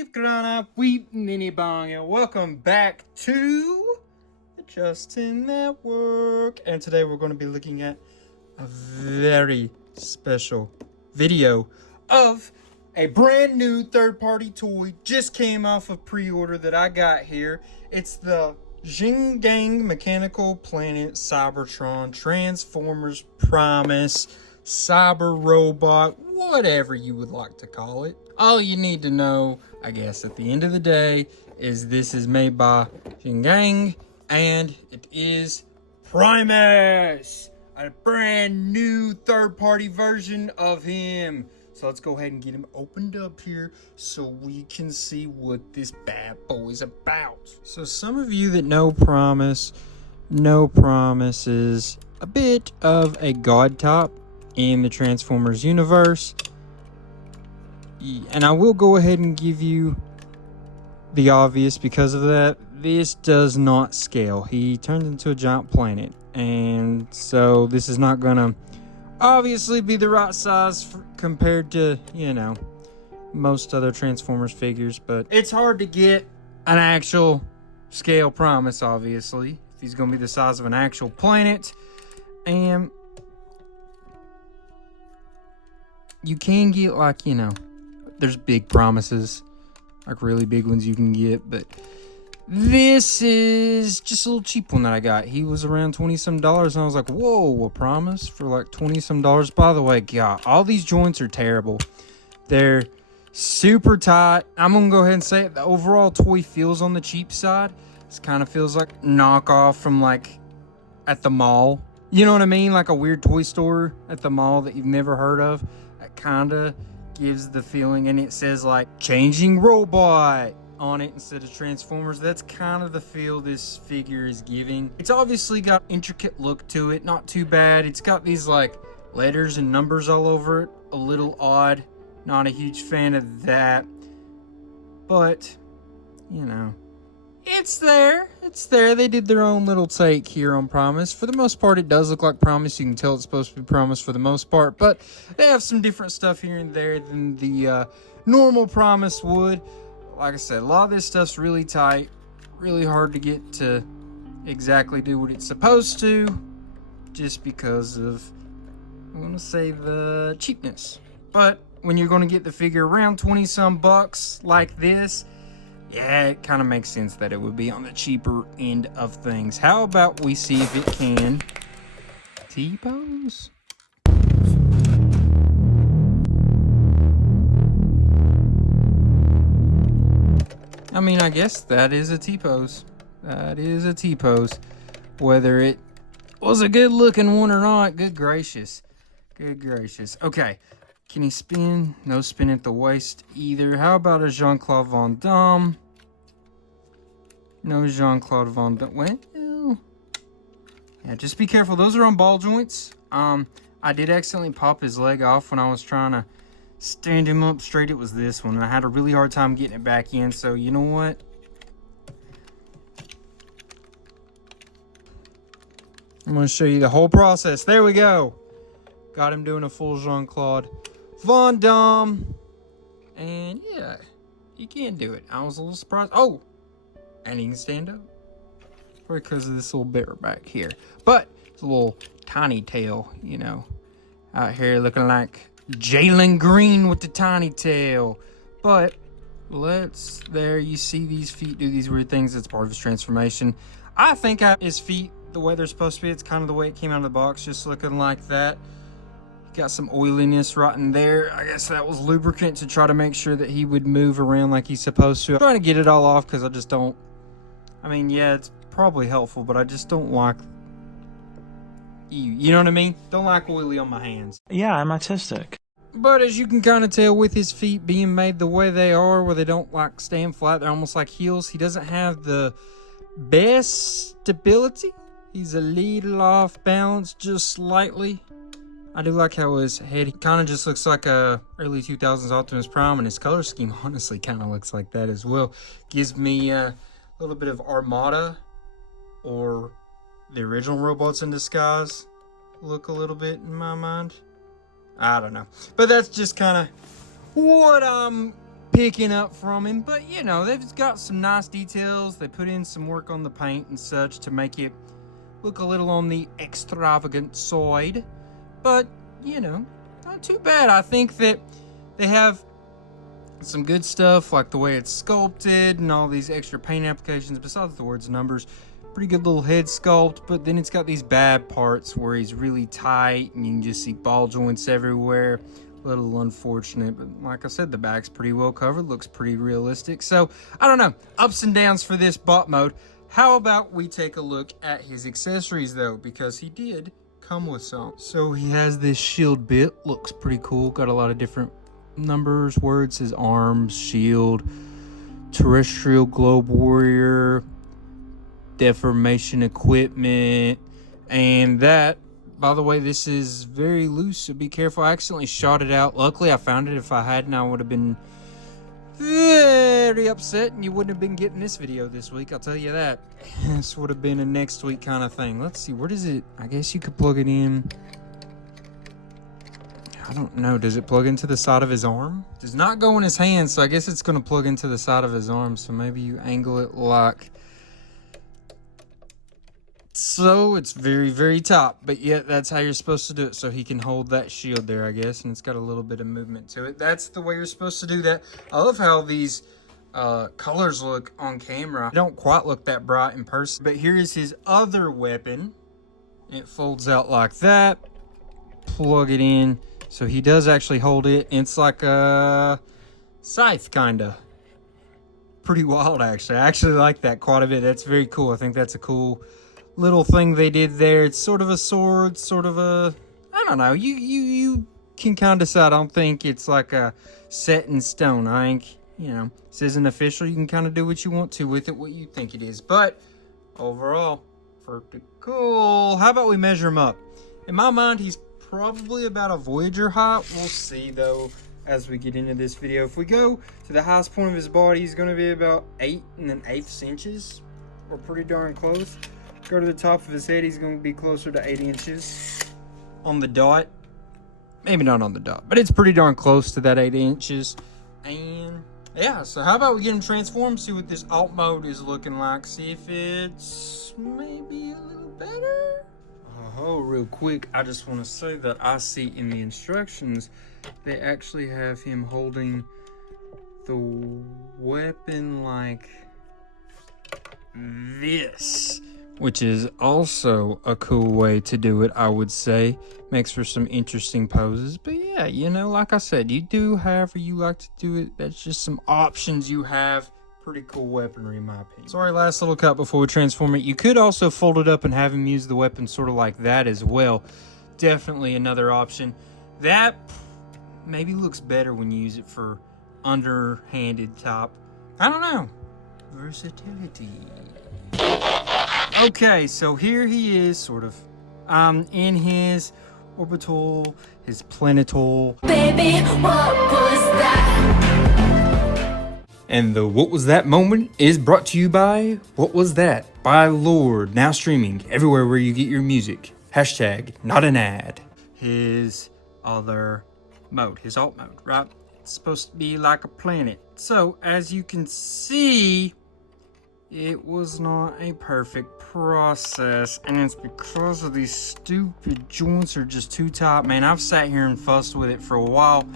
we've grown up, we've ninny bong, and welcome back to the Justin Network. And today we're going to be looking at a very special video of a brand new third-party toy. Just came off of pre-order that I got here. It's the XingGang Mechanical Planet Cybertron Transformers Primus Cyber Robot, whatever you would like to call it. All you need to know, I guess, at the end of the day, is this is made by XingGang, and it is Primus, a brand new third-party version of him. So let's go ahead and get him opened up here so we can see what this bad boy is about. So some of you that know Primus is a bit of a god type in the Transformers universe. And I will go ahead and give you the obvious because of that. This does not scale. He turns into a giant planet. And so this is not going to obviously be the right size compared to, you know, most other Transformers figures. But it's hard to get an actual scale Primus, obviously, if he's going to be the size of an actual planet. And you can get, like, you know, there's big Primuses, like really big ones you can get, but this is just a little cheap one that I got. He was around $20-some, and I was like, whoa, a Primus for like $20-some. By the way, God, all these joints are terrible. They're super tight. I'm gonna go ahead and say it. The overall toy feels on the cheap side. This kind of feels like knockoff from like at the mall. You know what I mean? Like a weird toy store at the mall that you've never heard of. That kind of gives the feeling, and it says like changing robot on it instead of Transformers. That's kind of the feel this figure is giving. It's obviously got intricate look to it, not too bad. It's got these like letters and numbers all over it, a little odd. Not a huge fan of that, but you know, it's there. It's there. They did their own little take here on Primus. For the most part, it does look like Primus. You can tell it's supposed to be Primus for the most part, but they have some different stuff here and there than the normal Primus would. Like I said, a lot of this stuff's really tight, really hard to get to exactly do what it's supposed to, just because of, I want to say, the cheapness. But when you're going to get the figure around 20-some bucks like this, yeah, it kind of makes sense that it would be on the cheaper end of things. How about we see if it can T-pose? I mean, I guess that is a T-pose. That is a T-pose. Whether it was a good-looking one or not, good gracious. Good gracious. Okay. Can he spin? No spin at the waist either. How about a Jean-Claude Van Damme? No Jean-Claude Van Damme. Well, yeah, just be careful. Those are on ball joints. I did accidentally pop his leg off when I was trying to stand him up straight. It was this one, and I had a really hard time getting it back in. So you know what? I'm going to show you the whole process. There we go. Got him doing a full Jean-Claude Van Damme. And yeah, he can do it. I was a little surprised. Oh, and he can stand up. Probably because of this little bit back here. But it's a little tiny tail, you know. Out here looking like Jalen Green with the tiny tail. But there you see these feet do these weird things. It's part of his transformation. I think his feet, the way they're supposed to be, it's kind of the way it came out of the box, just looking like that. Got some oiliness right in there. I guess that was lubricant to try to make sure that he would move around like he's supposed to. I'm trying to get it all off because I just don't. I mean, yeah, it's probably helpful, but I just don't like. You know what I mean? Don't like oily on my hands. Yeah, I'm autistic. But as you can kind of tell with his feet being made the way they are, where they don't like stand flat, they're almost like heels. He doesn't have the best stability. He's a little off balance, just slightly. I do like how his head, he kind of just looks like a early 2000s Optimus Prime, and his color scheme honestly kind of looks like that as well. Gives me a little bit of Armada or the original Robots in Disguise look a little bit in my mind. I don't know. But that's just kind of what I'm picking up from him. But, you know, they've got some nice details. They put in some work on the paint and such to make it look a little on the extravagant side. But, you know, not too bad. I think that they have some good stuff, like the way it's sculpted and all these extra paint applications besides the words numbers. Pretty good little head sculpt, but then it's got these bad parts where he's really tight and you can just see ball joints everywhere. A little unfortunate, but like I said, the back's pretty well covered, looks pretty realistic. So, I don't know, ups and downs for this bot mode. How about we take a look at his accessories though, because he did come with some. So he has this shield bit, looks pretty cool, got a lot of different numbers, words, his arms, shield, terrestrial globe warrior, deformation equipment, and that, by the way, this is very loose, so be careful. I accidentally shot it out. Luckily I found it. If I hadn't, I would have been very upset and you wouldn't have been getting this video this week, I'll tell you that. This would have been a next week kind of thing. Let's see, where does it, I guess you could plug it in. I don't know, does it plug into the side of his arm? It does not go in his hand, so I guess it's going to plug into the side of his arm, so maybe you angle it like so. It's very, very top, but yet that's how you're supposed to do it, so he can hold that shield there, I guess, and it's got a little bit of movement to it. That's the way you're supposed to do that. I love how these colors look on camera. They don't quite look that bright in person, but here is his other weapon. It folds out like that. Plug it in. So he does actually hold it. It's like a scythe, kinda. Pretty wild, actually. I actually like that quite a bit. That's very cool. I think that's a cool little thing they did there. It's sort of a sword, sort of a, I don't know. You can kind of decide. I don't think it's like a set in stone. I think, you know, this isn't official. You can kind of do what you want to with it, what you think it is. But overall, pretty cool. How about we measure him up? In my mind, he's probably about a Voyager height. We'll see though as we get into this video. If we go to the highest point of his body, he's going to be about 8 1/8 inches. We're pretty darn close. Go to the top of his head, he's going to be closer to 8 inches on the dot. Maybe not on the dot, but it's pretty darn close to that 8 inches. And yeah, so how about we get him transformed, see what this alt mode is looking like, see if it's maybe a little better. Oh, real quick, I just want to say that I see in the instructions they actually have him holding the weapon like this, which is also a cool way to do it, I would say. Makes for some interesting poses. But yeah, you know, like I said, you do however you like to do it. That's just some options you have. Pretty cool weaponry in my opinion. Sorry, last little cut before we transform it. You could also fold it up and have him use the weapon sort of like that as well. Definitely another option. That maybe looks better when you use it for underhanded top. I don't know. Versatility. Okay, so here he is, sort of, in his orbital, his planetal. Baby, what was that? And the What Was That moment is brought to you by What Was That by Lord, now streaming everywhere where you get your music. Hashtag not an ad. His other mode, his alt mode, right? It's supposed to be like a planet. So, as you can see, it was not a perfect process, and it's because of these stupid joints are just too tight. Man, I've sat here and fussed with it for a while,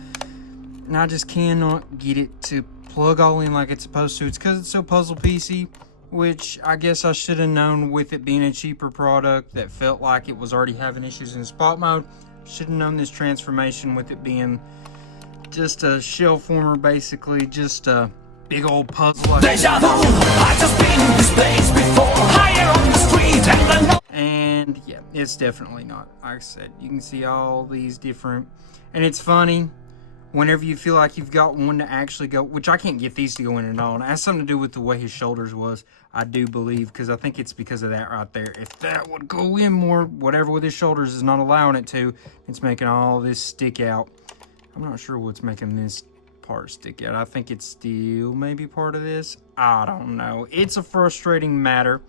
and I just cannot get it to plug all in like it's supposed to. It's because it's so puzzle piecey, which I guess I should have known with it being a cheaper product that felt like it was already having issues in spot mode. Should have known this transformation with it being just a shell former, basically just a big old puzzle. Deja vu, I've just been in this place before, higher on the street and yeah, it's definitely not. Like I said, you can see all these different, and it's funny, whenever you feel like you've got one to actually go, which I can't get these to go in at all, and it has something to do with the way his shoulders was, I do believe, because I think it's because of that right there. If that would go in more, whatever with his shoulders is not allowing it to, it's making all this stick out. I'm not sure what's making this part stick out. I think it's still maybe part of this. I don't know. It's a frustrating matter,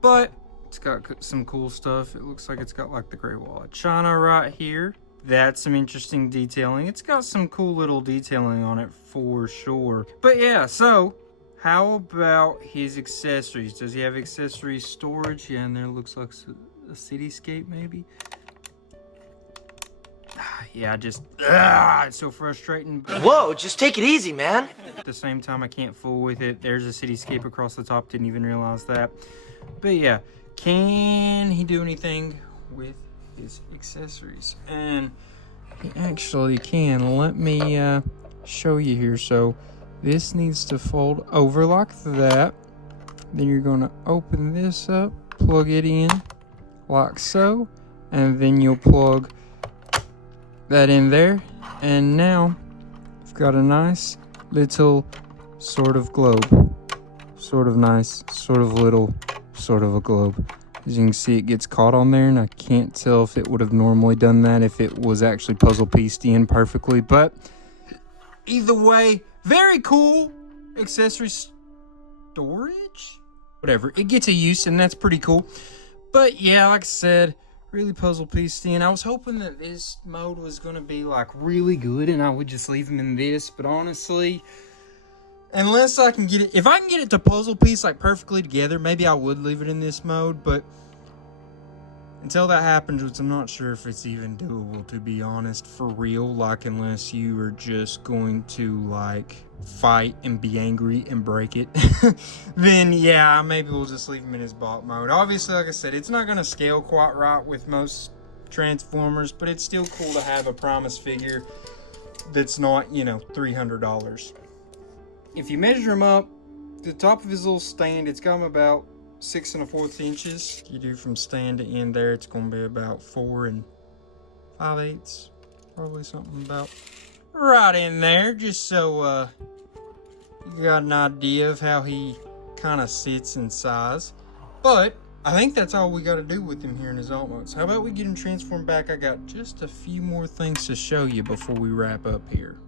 but it's got some cool stuff. It looks like it's got like the Great Wall of China right here. That's some interesting detailing. It's got some cool little detailing on it for sure. But yeah, so how about his accessories? Does he have accessory storage? Yeah, and there looks like a cityscape maybe. Yeah, just it's so frustrating. Whoa, just take it easy, man. At the same time, I can't fool with it. There's a cityscape across the top. Didn't even realize that. But yeah, can he do anything with his accessories? And he actually can. Let me show you here. So this needs to fold over like that. Then you're going to open this up, plug it in like so, and then you'll plug that in there, and now you've got a nice little sort of globe. Sort of nice, sort of little, sort of a globe. As you can see, it gets caught on there, and I can't tell if it would have normally done that if it was actually puzzle pieced in perfectly, but either way, very cool accessory storage? Whatever, it gets a use, and that's pretty cool. But yeah, like I said, really puzzle pieced in. I was hoping that this mode was going to be like really good and I would just leave him in this, but honestly, unless I can get it, if I can get it to puzzle piece like perfectly together, maybe I would leave it in this mode, but until that happens, which I'm not sure if it's even doable, to be honest, for real, like unless you are just going to like fight and be angry and break it, then yeah, maybe we'll just leave him in his bot mode. Obviously, like I said, it's not going to scale quite right with most Transformers, but it's still cool to have a Primus figure that's not, you know, $300. If you measure him up, the top of his little stand, it's got him about 6 1/4 inches. You do from stand to end there, it's going to be about 4 5/8, probably something about right in there, just so you got an idea of how he kind of sits in size. But I think that's all we got to do with him here in his alt modes. How about we get him transformed back? I got just a few more things to show you before we wrap up here.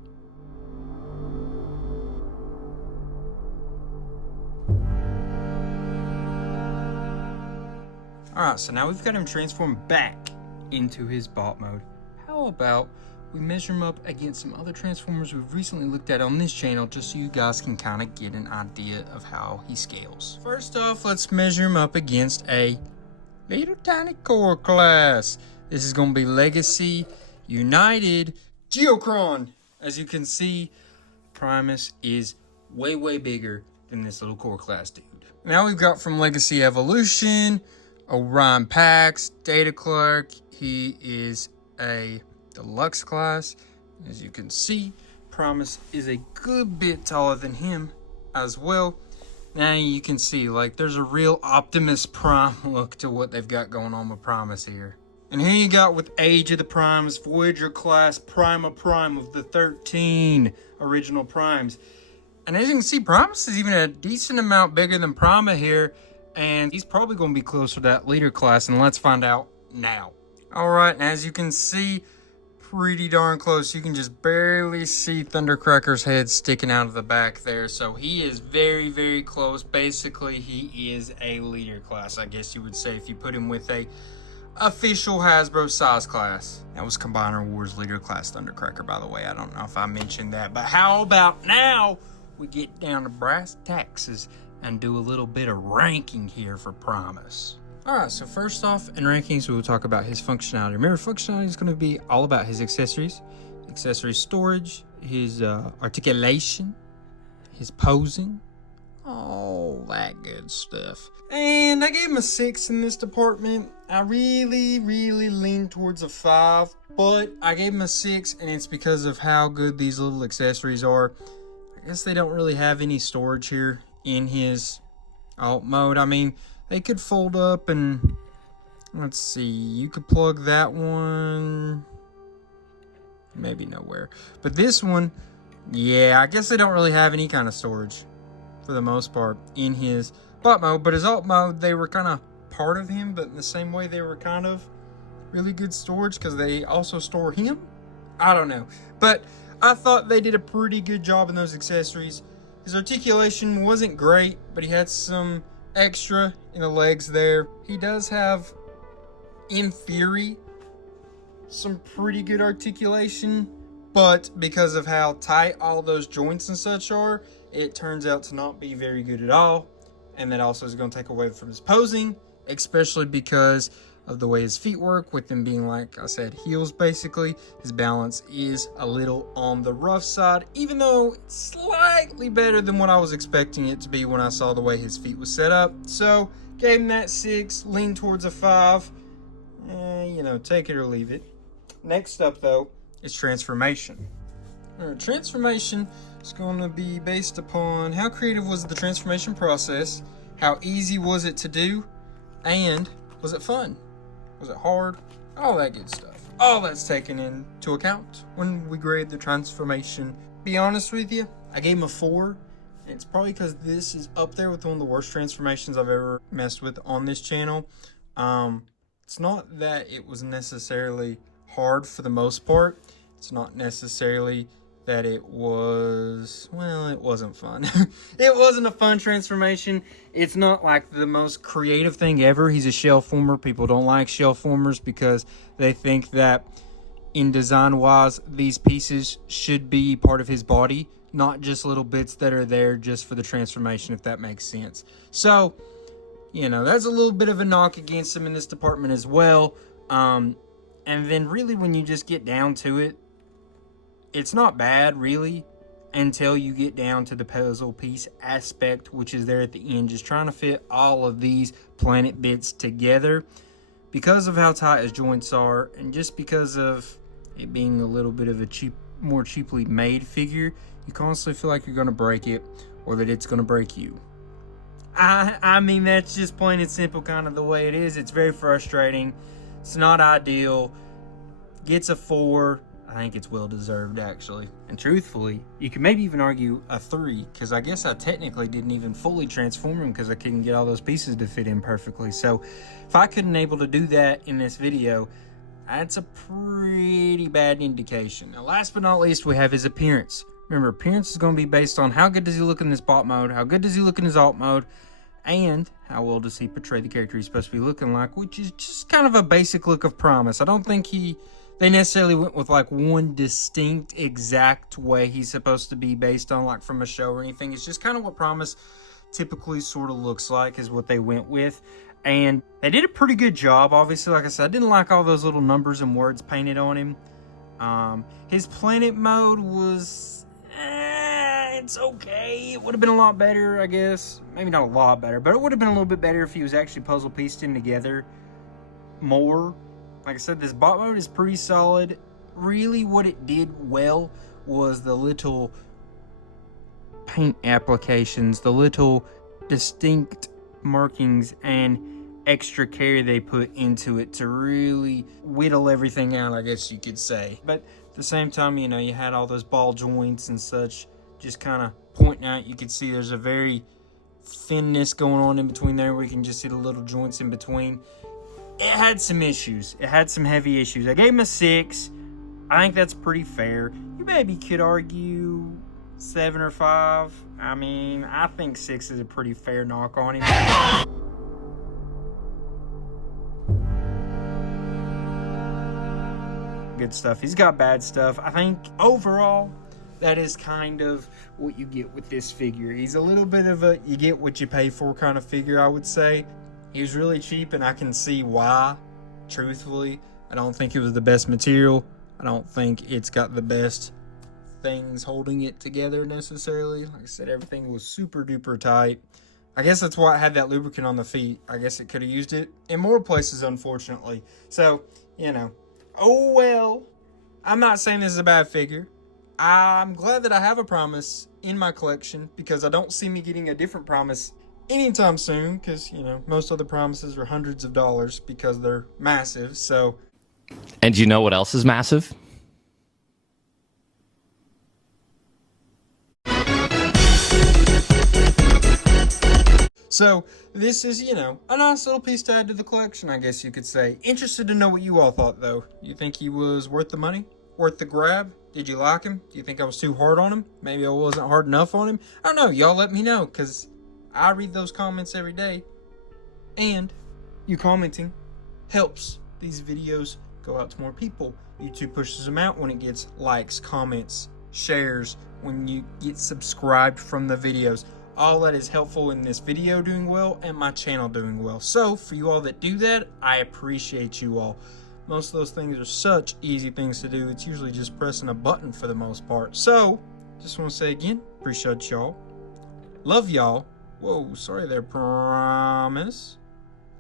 Alright, so now we've got him transformed back into his bot mode. How about we measure him up against some other Transformers we've recently looked at on this channel, just so you guys can kind of get an idea of how he scales. First off, let's measure him up against a little tiny core class. This is going to be Legacy United Geocron. As you can see, Primus is way, way bigger than this little core class dude. Now we've got from Legacy Evolution, Orion Pax, Data Clark. He is a deluxe class. As you can see, Primus is a good bit taller than him as well. Now you can see, like, there's a real Optimus Prime look to what they've got going on with Primus here. And here you got with Age of the Primes, Voyager class, Prima Prime of the 13 original Primes. And as you can see, Primus is even a decent amount bigger than Prima here. And he's probably going to be closer to that leader class, and let's find out now. Alright, and as you can see, pretty darn close. You can just barely see Thundercracker's head sticking out of the back there. So he is very, very close. Basically, he is a leader class, I guess you would say, if you put him with a official Hasbro size class. That was Combiner Wars leader class Thundercracker, by the way. I don't know if I mentioned that. But how about now we get down to brass tacks and do a little bit of ranking here for Primus. Alright, so first off in rankings, we will talk about his functionality. Remember, functionality is going to be all about his accessories, accessory storage, his articulation, his posing, all that good stuff. And I gave him a 6 in this department. I really, really leaned towards a 5, but I gave him a 6, and it's because of how good these little accessories are. I guess they don't really have any storage here in his alt mode. I mean, they could fold up and let's see, you could plug that one maybe nowhere, but this one, yeah, I guess they don't really have any kind of storage for the most part in his bot mode. But his alt mode, they were kind of part of him, but in the same way they were kind of really good storage because they also store him. I don't know, but I thought they did a pretty good job in those accessories. His articulation wasn't great, but he had some extra in the legs there. He does have, in theory, some pretty good articulation, but because of how tight all those joints and such are, it turns out to not be very good at all. And that also is going to take away from his posing, especially because of the way his feet work, with them being, like I said, heels basically. His balance is a little on the rough side, even though it's slightly better than what I was expecting it to be when I saw the way his feet was set up. So gave him that 6, lean towards a 5. You know, take it or leave it. Next up though is transformation. Transformation is going to be based upon how creative was the transformation process, how easy was it to do, and was it fun? Was it hard? All that good stuff. All that's taken into account when we grade the transformation. Be honest with you, I gave him a 4. And it's probably because this is up there with one of the worst transformations I've ever messed with on this channel. It's not that it was necessarily hard for the most part. It's not necessarily that it was, well, it wasn't fun. It wasn't a fun transformation. It's not like the most creative thing ever. He's a shell former. People don't like shell formers because they think that in design wise, these pieces should be part of his body, not just little bits that are there just for the transformation, if that makes sense. So, you know, that's a little bit of a knock against him in this department as well. And then really when you just get down to it, it's not bad, really, until you get down to the puzzle piece aspect, which is there at the end, just trying to fit all of these planet bits together. Because of how tight his joints are, and just because of it being a little bit of a more cheaply made figure, you constantly feel like you're going to break it, or that it's going to break you. I mean, that's just plain and simple kind of the way it is. It's very frustrating. It's not ideal. Gets a 4. I think it's well deserved, actually. And truthfully, you could maybe even argue a 3, because I guess I technically didn't even fully transform him because I couldn't get all those pieces to fit in perfectly. So if I couldn't able to do that in this video, that's a pretty bad indication. Now, last but not least, we have his appearance. Remember, appearance is going to be based on how good does he look in this bot mode, how good does he look in his alt mode, and how well does he portray the character he's supposed to be looking like, which is just kind of a basic look of Primus. I don't think they necessarily went with like one distinct exact way he's supposed to be based on like from a show or anything. It's just kind of what Primus typically sort of looks like is what they went with. And they did a pretty good job. Obviously, like I said, I didn't like all those little numbers and words painted on him. His planet mode was, it's okay. It would have been a lot better, I guess. Maybe not a lot better, but it would have been a little bit better if he was actually puzzle pieced in together more. Like I said, this bot mode is pretty solid. Really what it did well was the little paint applications, the little distinct markings and extra care they put into it to really whittle everything out, I guess you could say. But at the same time, you know, you had all those ball joints and such just kind of pointing out. You could see there's a very thinness going on in between there where you can just see the little joints in between. It had some issues. It had some heavy issues. I gave him a 6. I think that's pretty fair. You maybe could argue 7 or 5. I mean, I think 6 is a pretty fair knock on him. Good stuff. He's got bad stuff. I think overall, that is kind of what you get with this figure. He's a little bit of a you get what you pay for kind of figure, I would say. He was really cheap, and I can see why, truthfully. I don't think it was the best material. I don't think it's got the best things holding it together necessarily. Like I said, everything was super duper tight. I guess that's why it had that lubricant on the feet. I guess it could have used it in more places, unfortunately. So, you know, oh well. I'm not saying this is a bad figure. I'm glad that I have a Primus in my collection because I don't see me getting a different Primus anytime soon, because, you know, most other Primuses are hundreds of dollars because they're massive. So, and you know what else is massive? So this is, you know, a nice little piece to add to the collection, I guess you could say. Interested to know what you all thought, though. You think he was worth the money? Worth the grab? Did you like him? Do you think I was too hard on him? Maybe I wasn't hard enough on him? I don't know. Y'all let me know, because I read those comments every day. And you commenting helps these videos go out to more people. YouTube pushes them out when it gets likes, comments, shares, when you get subscribed from the videos. All that is helpful in this video doing well and my channel doing well. So for you all that do that, I appreciate you all. Most of those things are such easy things to do. It's usually just pressing a button for the most part. So just want to say again, appreciate y'all. Love y'all. Whoa, sorry there, Primus.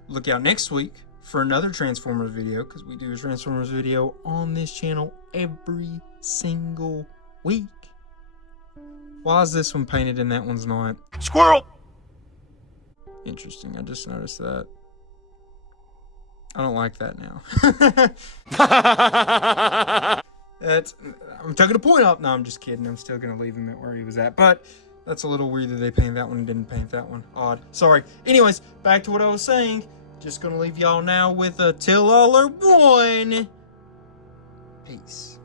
Look out next week for another Transformers video, because we do a Transformers video on this channel every single week. Why is this one painted and that one's not? Squirrel! Interesting, I just noticed that. I don't like that now. I'm taking a point up. No, I'm just kidding. I'm still going to leave him at where he was at. But that's a little weird that they painted that one and didn't paint that one. Odd. Sorry. Anyways, back to what I was saying. Just going to leave y'all now with a till all are one. Peace.